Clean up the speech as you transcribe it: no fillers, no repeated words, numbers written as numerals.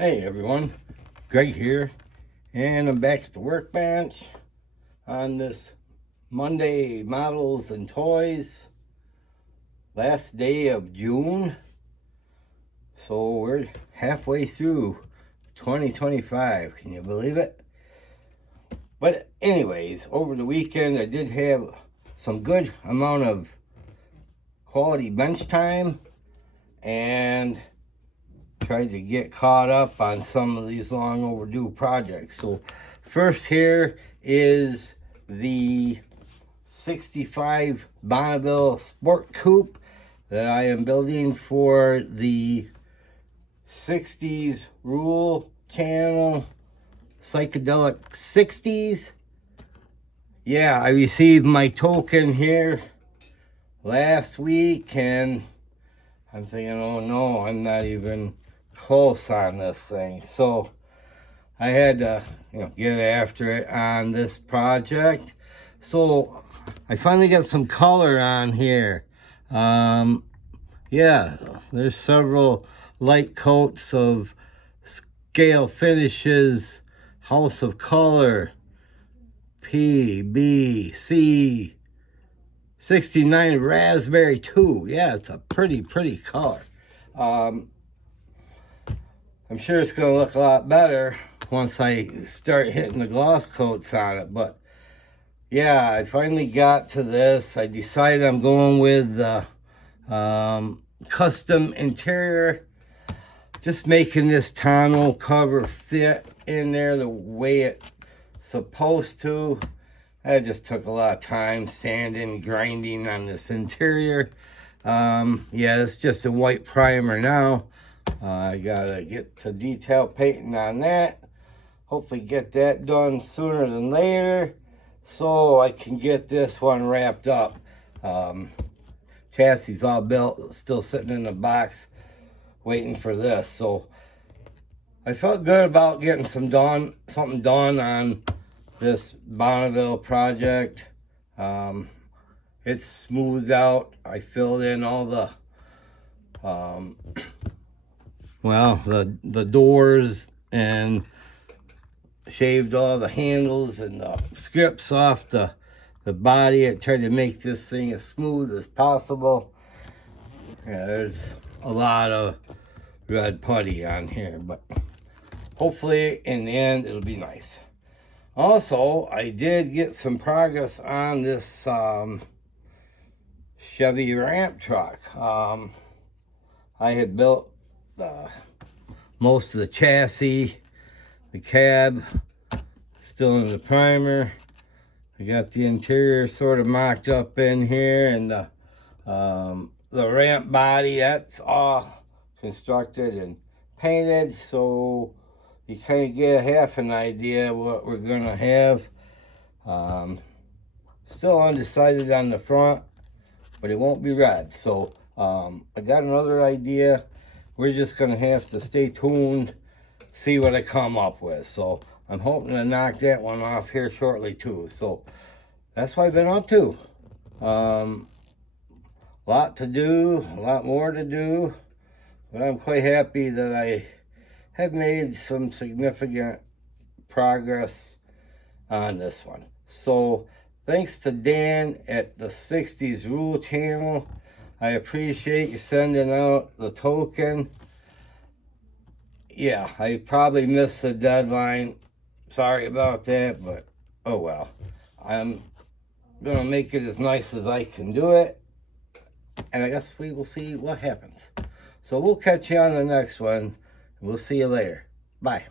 Hey everyone, Greg here, and I'm back at the workbench on this Monday Models and Toys, last day of June. So we're halfway through 2025, can you believe it? But anyways, over the weekend I did have some good amount of quality bench time and tried to get caught up on some of these long overdue projects. So first here is the 65 Bonneville Sport Coupe that I am building for the 60s Rule Channel Psychedelic 60s. Yeah, I received my token here last week and I'm thinking, oh no, I'm not even close on this thing. So I had to get after it on this project. So I finally got some color on here. Yeah, there's several light coats of Scale Finishes House of Color P, B, C 69 Raspberry 2. Yeah, it's a pretty color. I'm sure it's going to look a lot better once I start hitting the gloss coats on it. But yeah, I finally got to this. I decided I'm going with the custom interior. Just making this tonneau cover fit in there the way it's supposed to. That just took a lot of time sanding, grinding on this interior. Yeah, it's just a white primer now. I gotta get to detail painting on that. Hopefully get that done sooner than later so I can get this one wrapped up. Chassis all built, still sitting in the box waiting for this. So I felt good about getting something done on this Bonneville project. It's smoothed out. I filled in all the the doors and shaved all the handles and the scripts off the body. I tried to make this thing as smooth as possible. Yeah, there's a lot of red putty on here, but hopefully in the end it'll be nice. Also, I did get some progress on this Chevy Ramp Truck. I had built most of the chassis, the cab, still in the primer. I got the interior sort of mocked up in here, and the ramp body, that's all constructed and painted, so you kind of get half an idea what we're gonna have. Still undecided on the front, but it won't be red. So I got another idea. We're just gonna have to stay tuned, see what I come up with. So I'm hoping to knock that one off here shortly too. So that's what I've been up to. Lot to do, a lot more to do, but I'm quite happy that I have made some significant progress on this one. So thanks to Dan at the 60s Rule Channel. I appreciate you sending out the token. Yeah, I probably missed the deadline. Sorry about that, but oh well. I'm gonna make it as nice as I can do it, and I guess we will see what happens. So we'll catch you on the next one. We'll see you later. Bye.